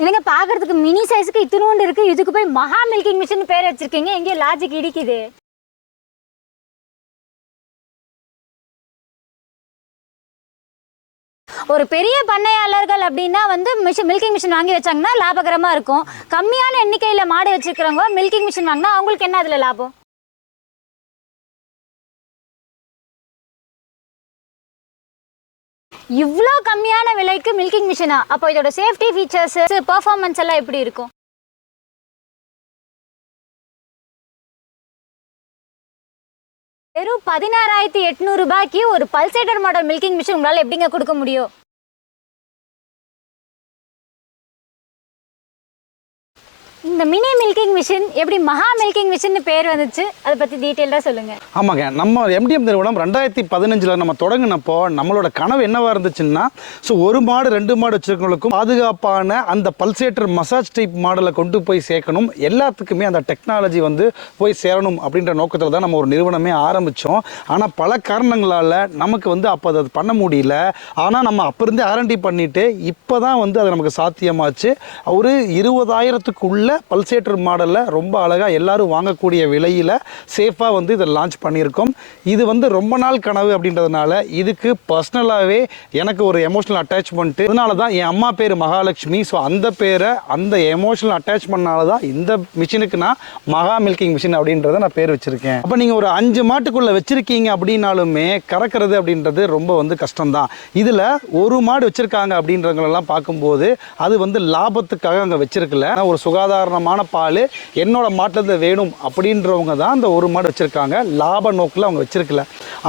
என்னங்க பாக்குறதுக்கு மினி சைஸ்க்கு இத்தினோண்டு இருக்கு. இதுக்கு போய் மகா மில்கிங் மிஷின் பேர் வச்சிருக்கீங்க. எங்கே லாஜிக் இடிக்குது. ஒரு பெரிய பண்ணையாளர்கள் அப்படின்னா வந்து மிஷின் மில்கிங் மிஷின் வாங்கி வச்சாங்கன்னா லாபகரமா இருக்கும். கம்மியான எண்ணிக்கையில மாடு வச்சிருக்கிறவங்க மில்கிங் மிஷின் வாங்கினா அவங்களுக்கு என்ன அதுல லாபம்? இவ்வளோ கம்மியான விலைக்கு மில்கிங் மிஷினா அப்போ இதோட சேஃப்டி ஃபீச்சர்ஸ் பர்ஃபார்மன்ஸ் எல்லாம் எப்படி இருக்கும்? வெறும் பதினாறாயிரத்தி எட்நூறு ரூபாய்க்கு ஒரு பல்சேட்டர் மாடல் மில்கிங் மிஷின் உங்களால் எப்படிங்க கொடுக்க முடியும்? இந்த மினி மில்கிங் மிஷின் எப்படி மகா மில்கிங் மிஷின் பேர் வந்துச்சு அதை பத்தி டீட்டெயிலாக சொல்லுங்க. ஆமாங்க நம்ம எம்டிஎம் நிறுவனம் ரெண்டாயிரத்தி பதினஞ்சில் நம்ம தொடங்கினப்போ நம்மளோட கனவு என்னவா இருந்துச்சுன்னா ஸோ ஒரு மாடு ரெண்டு மாடு வச்சிருக்கவங்களுக்கும் பாதுகாப்பான அந்த பல்சேட்டர் மசாஜ் டைப் மாடலை கொண்டு போய் சேர்க்கணும். எல்லாத்துக்குமே அந்த டெக்னாலஜி வந்து போய் சேரணும் அப்படின்ற நோக்கத்தில் தான் நம்ம ஒரு நிறுவனமே ஆரம்பித்தோம் ஆனால் பல காரணங்களால் நமக்கு வந்து அப்போ அதை பண்ண முடியல. ஆனால் நம்ம அப்போ இருந்தே ஆரண்டி பண்ணிட்டு இப்போ தான் வந்து அது நமக்கு சாத்தியமாச்சு. ஒரு இருபதாயிரத்துக்குள்ள பல்சேட்டர் மாடலில் ரொம்ப அழகாக எல்லாரும் வாங்கக்கூடிய விலையில் சேஃபாக வந்து இதை லான்ச் பண்ணியிருக்கோம். இது வந்து ரொம்ப நாள் கனவு அப்படின்றதுனால இதுக்கு பர்சனலாகவே எனக்கு ஒரு எமோஷனல் அட்டாச்மெண்ட்டு அதனால தான் என் அம்மா பேர் மகாலட்சுமி. ஸோ அந்த பேரை அந்த எமோஷனல் அட்டாச்மெண்ட்னால தான் இந்த மிஷினுக்கு நான் மகா மில்கிங் மிஷின் அப்படின்றத நான் பேர் வச்சுருக்கேன். அப்போ நீங்கள் ஒரு அஞ்சு மாட்டுக்குள்ளே வச்சுருக்கீங்க அப்படின்னாலுமே கறக்கிறது அப்படின்றது ரொம்ப வந்து கஷ்டம்தான். இதில் ஒரு மாடு வச்சுருக்காங்க அப்படின்றவங்களெல்லாம் பார்க்கும்போது அது வந்து லாபத்துக்காக அங்கே வச்சுருக்கல. ஒரு சுகாதாரம் சுகாதாரமான பால் என்னோடய மாட்டில் வேணும் அப்படின்றவங்க தான் அந்த ஒரு மாடு வச்சுருக்காங்க. லாப நோக்கில் அவங்க வச்சுருக்கல.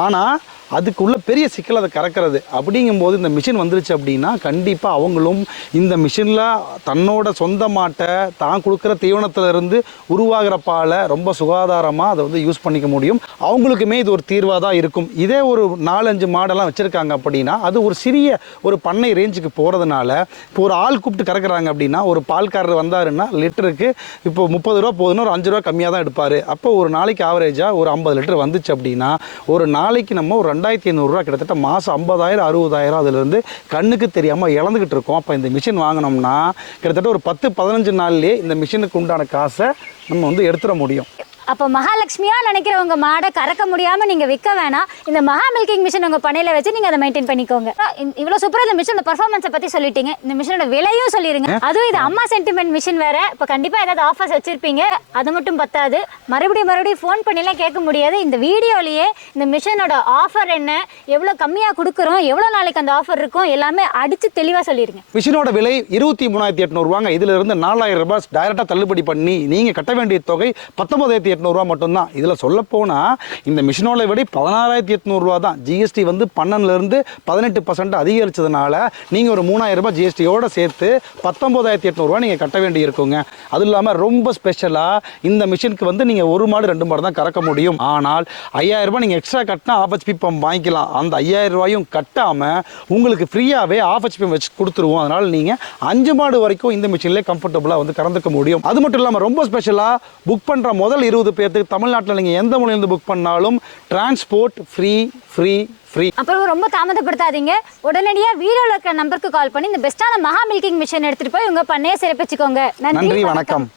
ஆனால் அதுக்குள்ளே பெரிய சிக்கல் அதை கறக்கிறது. அப்படிங்கும்போது இந்த மிஷின் வந்துருச்சு அப்படின்னா கண்டிப்பாக அவங்களும் இந்த மிஷினில் தன்னோட சொந்த மாட்டை தான் கொடுக்குற தீவனத்திலிருந்து உருவாகிற பாலை ரொம்ப சுகாதாரமாக அதை வந்து யூஸ் பண்ணிக்க முடியும். அவங்களுக்குமே இது ஒரு தீர்வாக தான் இருக்கும். இதே ஒரு நாலஞ்சு மாடெல்லாம் வச்சுருக்காங்க அப்படின்னா அது ஒரு சிறிய ஒரு பண்ணை ரேஞ்சுக்கு போகிறதுனால இப்போ ஒரு ஆள் கூப்பிட்டு கறக்குறாங்க அப்படின்னா ஒரு பால்காரர் வந்தாருன்னா லிட்டருக்கு இப்போ முப்பது ரூபா போகுதுன்னா ஒரு அஞ்சு ரூபா கம்மியாக தான் எடுப்பார். அப்போ ஒரு நாளைக்கு ஆவரேஜாக ஒரு ஐம்பது லிட்டர் வந்துச்சு அப்படின்னா ஒரு நாளைக்கு நம்ம ஒரு ரெண்டாயிரத்தி ஐநூறுரூவா கிட்டத்தட்ட மாதம் ஐம்பதாயிரம் அறுபதாயிரம் அதுலேருந்து கண்ணுக்கு தெரியாமல் இழந்துக்கிட்டு இருக்கோம். அப்போ இந்த மிஷின் வாங்கினோம்னா கிட்டத்தட்ட ஒரு பத்து பதினஞ்சு நாள்லேயே இந்த மிஷினுக்கு உண்டான காசை நம்ம வந்து எடுத்துட முடியும். அப்போ மகாலட்சுமியா நினைக்கிறவங்க மாடை கறக்க முடியாம நீங்க விற்க வேணாம். இந்த மகா மில்கிங் மிஷின் உங்க பண்ணையில வச்சு நீங்க அதை மெயின்டைன் பண்ணிக்கோங்க. இந்த- இவ்வளவு சூப்பரா இந்த மிஷினோட பர்ஃபார்மன்ஸை பத்தி சொல்லிட்டீங்க. இந்த மிஷினோட விலையும் சொல்லிருங்க. அதுவும் இது அம்மா சென்டிமெண்ட் மிஷின் வேற. இப்போ கண்டிப்பா ஏதாவது ஆஃபர்ஸ் வச்சிருப்பீங்க. அது மட்டும் பத்தாது. மறுபடியும் மறுபடியும் ஃபோன் பண்ணிலாம் கேட்க முடியாது. இந்த வீடியோலயே இந்த மிஷினோட ஆஃபர் என்ன எவ்வளவு கம்மியா கொடுக்குறோம் எவ்வளவு நாளைக்கு அந்த ஆஃபர் இருக்கும் எல்லாமே அடிச்சு தெளிவா சொல்லிருங்க. மிஷினோட விலை இருபத்தி மூணாயிரத்தி எட்நூறுவாங்க இதுல இருந்து நாலாயிரம் ரூபாய் டைரக்டா தள்ளுபடி பண்ணி நீங்க கட்ட வேண்டிய தொகை பத்தொன்பதாயிரத்தி எட்நூறுவா மட்டும்தான். இதில் சொல்லப்போனால் இந்த மிஷினோட விட பதினாறாயிரத்தி எட்நூறுவா தான். ஜிஎஸ்டி வந்து பன்னெண்டுலேருந்து பதினெட்டு பர்சன்ட் அதிகரித்ததுனால நீங்கள் ஒரு மூணாயிரரூபா ஜிஎஸ்டியோடு ஜிஎஸ்டியோட சேர்த்து பத்தொம்போதாயிரத்தி எட்நூறுவா நீங்கள் கட்ட வேண்டி இருக்குங்க அது இல்லாமல் ரொம்ப ஸ்பெஷலாக இந்த மிஷினுக்கு வந்து நீங்கள் ஒரு மாடு ரெண்டு மாடு தான் கறக்க முடியும். ஆனால் ஐயாயிரரூபா நீங்கள் எக்ஸ்ட்ரா கட்டினா ஆஃபர்ஸ்பி பம்ப் வாங்கிக்கலாம். அந்த ஐயாயிரம் ரூபாயும் கட்டாமல் உங்களுக்கு ஃப்ரீயாகவே ஆஃபர்ஸ்பி வச்சு கொடுத்துருவோம். அதனால் நீங்கள் அஞ்சு மாடு வரைக்கும் இந்த மிஷின்லேயே கம்ஃபர்டபுளாக வந்து கறந்துக்க முடியும். அது மட்டும் இல்லாமல் ரொம்ப ஸ்பெஷலாக புக் பண்ணுற முதல் இருபது பேர்த்துக்கு தமிழ்நாட்டில் நீங்க எந்த மொழியிலிருந்து புக் பண்ணாலும் டிரான்ஸ்போர்ட் ஃப்ரீ ஃப்ரீ ஃப்ரீ அப்புறம் ரொம்ப தாமதப்படுத்தாதீங்க. உடனடியாக வீடியோவில் இருக்கிற நம்பருக்கு கால் பண்ணி இந்த பெஸ்ட்டான மகா மில்கிங் மிஷின் எடுத்துட்டு போய் உங்க பண்ணையை சிறப்பிச்சுக்கோங்க. நன்றி வணக்கம்.